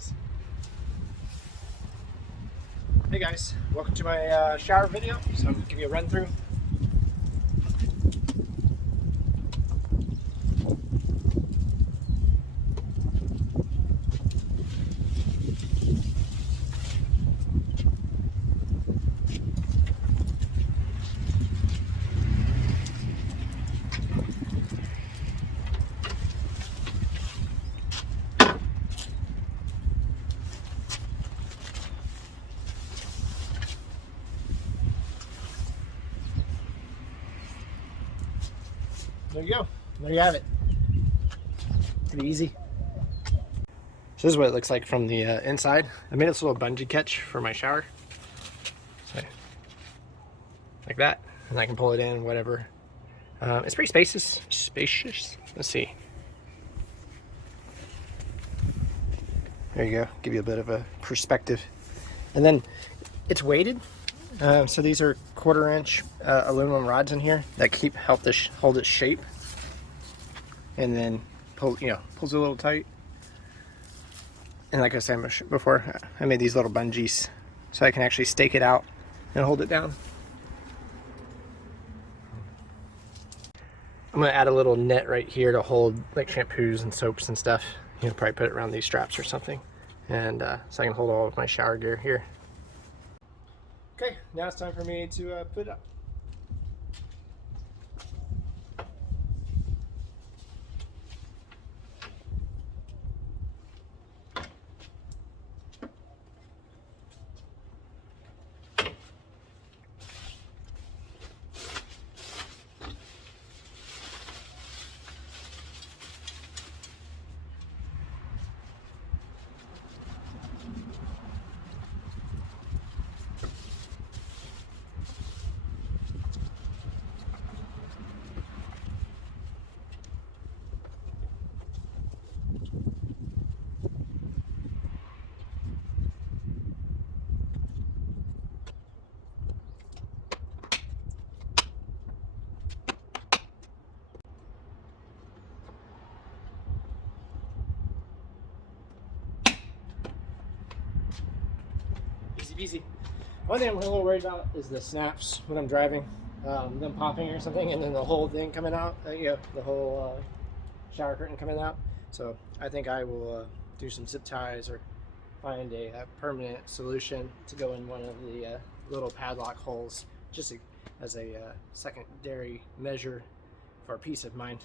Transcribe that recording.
Nice. Hey guys, welcome to my shower video. So I'm going to give you a run through. There you go. There you have it. Pretty easy. So this is what it looks like from the inside. I made this little bungee catch for my shower. So, like that. And I can pull it in, whatever. It's pretty spacious. Let's see. There you go. Give you a bit of a perspective. And then it's weighted. So these are 1/4 inch aluminum rods in here that help this hold its shape, and then pulls it a little tight. And like I said before, I made these little bungees so I can actually stake it out and hold it down. I'm gonna add a little net right here to hold like shampoos and soaps and stuff. Probably put it around these straps or something, and so I can hold all of my shower gear here. Okay, now it's time for me to put it up. Easy. One thing I'm a little worried about is the snaps when I'm driving, them popping or something, and then the whole thing coming out, the whole shower curtain coming out. So I think I will do some zip ties or find a permanent solution to go in one of the little padlock holes, just as a secondary measure for peace of mind.